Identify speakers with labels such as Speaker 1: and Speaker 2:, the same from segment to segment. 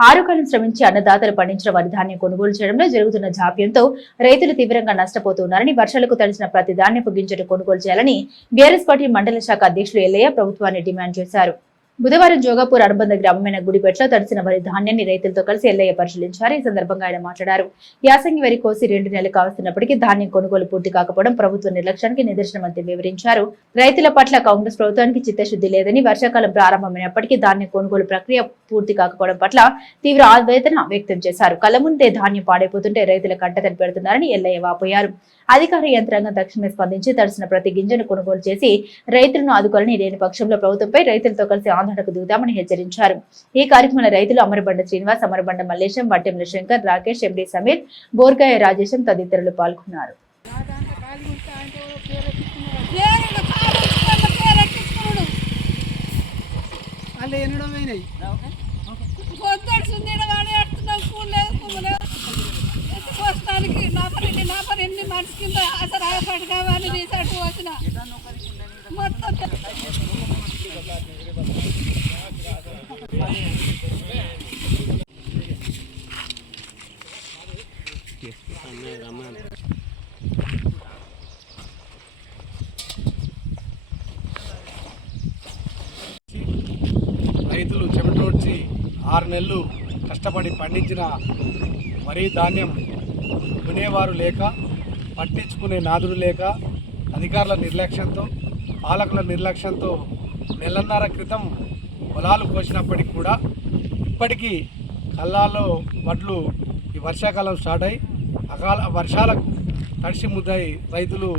Speaker 1: ఆరుకాలం శ్రమించి అన్నదాతలు పండించిన వరి ధాన్యం కొనుగోలు చేయడంలో జరుగుతున్న జాప్యంతో రైతులు తీవ్రంగా నష్టపోతున్నారని వర్షాలకు తడిసిన ప్రతి ధాన్యపు గింజను కొనుగోలు చేయాలని బీఆర్ఎస్ పార్టీ మండల శాఖ అధ్యక్షులు ఎల్లయ్య ప్రభుత్వాన్ని డిమాండ్ చేశారు. బుధవారం జోగాపూర్ అనుబంధ గ్రామమైన గుడిపెట్లో తడిసిన వరి ధాన్యాన్ని రైతులతో కలిసి ఎల్లయ్య పరిశీలించారు. ఈ సందర్భంగా ఆయన మాట్లాడారు. యాసంగి వరి కోసి రెండు నెలలు కావస్తున్నప్పటికీ ధాన్యం కొనుగోలు పూర్తి కాకపోవడం ప్రభుత్వ నిర్లక్ష్యానికి నిదర్శనమని వివరించారు. రైతుల పట్ల కాంగ్రెస్ ప్రభుత్వానికి చిత్తశుద్ధి లేదని వర్షాకాలం ప్రారంభమైనప్పటికీ ధాన్యం కొనుగోలు ప్రక్రియ పూర్తి కాకపోవడం పట్ల తీవ్ర ఆవేదన వ్యక్తం చేశారు. కళ్ళ ముందే ధాన్యం పాడైపోతుంటే రైతుల కంటతడి పెడుతున్నారని ఎల్లయ్య వాపోయారు. అధికార యంత్రాంగం తక్షణమే స్పందించి తడిసిన ప్రతి గింజను కొనుగోలు చేసి రైతులను ఆదుకోవాలని లేని పక్షంలో ప్రభుత్వంపై రైతులతో కలిసి ఆందోళనకు దిగుతామని హెచ్చరించారు. ఈ కార్యక్రమంలో రైతులు అమరబండ శ్రీనివాస్ అమరబండ మల్లేశం వట్టెంల శంకర్ రాకేష్ ఎండి సమీర్ బోర్గాయ రాజేశం తదితరులు పాల్గొన్నారు.
Speaker 2: పేరుగా కాలు ఉంచుకున్న పేరెక్కించుకున్నాడు.
Speaker 3: వాళ్ళు ఎన్నడం అయినాయి
Speaker 2: పొద్దుడుస్తుంది ఈడ వాడి ఎడుతున్నాం, కూలి లేదు, మనిషి కింద అసలు ఆపడి కావాలి రీసెంట్ వచ్చిన మొత్తం
Speaker 3: రైతులు చెమటోడ్చి ఆరు నెలలు కష్టపడి పండించిన వరి ధాన్యం కొనేవారు లేక పట్టించుకునే నాదుడు లేక అధికారుల నిర్లక్ష్యంతో పాలకుల నిర్లక్ష్యంతో నెలన్నర క్రితం పొలాలు కోసినప్పటికి కూడా ఇప్పటికీ కల్లాలో వడ్లు ఈ వర్షాకాలం స్టార్ట్ అయ్యి అకాల వర్షాలకు తడిసి ముద్దై రైతులు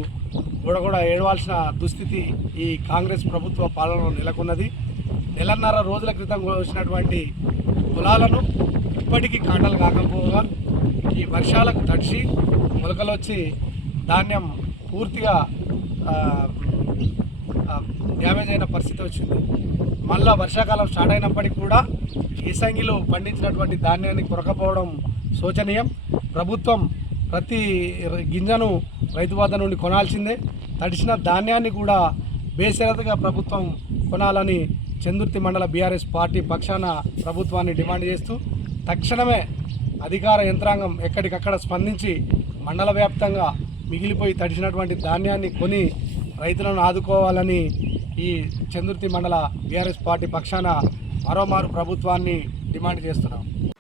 Speaker 3: కూడా కూడా ఏడవాల్సిన దుస్థితి ఈ కాంగ్రెస్ ప్రభుత్వ పాలనలో నెలకొన్నది. నెలన్నర రోజుల క్రితం వచ్చినటువంటి పొలాలను ఇప్పటికీ కాటలు కాకపోగా ఈ వర్షాలకు తడిసి మొలకలు వచ్చి ధాన్యం పూర్తిగా డ్యామేజ్ అయిన పరిస్థితి వచ్చింది. మళ్ళా వర్షాకాలం స్టార్ట్ అయినప్పటికీ కూడా ఏసంగిలో పండించినటువంటి ధాన్యాన్ని కొరకపోవడం శోచనీయం. ప్రభుత్వం ప్రతి గింజను రైతు వద్ద నుండి కొనాల్సిందే. తడిసిన ధాన్యాన్ని కూడా బేసరతగా ప్రభుత్వం కొనాలని చందుర్తి మండల బీఆర్ఎస్ పార్టీ పక్షాన ప్రభుత్వాన్ని డిమాండ్ చేస్తూ తక్షణమే అధికార యంత్రాంగం ఎక్కడికక్కడ స్పందించి మండల వ్యాప్తంగా మిగిలిపోయి తడిసినటువంటి ధాన్యాన్ని కొని రైతులను ఆదుకోవాలని ఈ చందుర్తి మండల బీఆర్ఎస్ పార్టీ పక్షాన మరోమారు ప్రభుత్వాన్ని డిమాండ్ చేస్తున్నాం.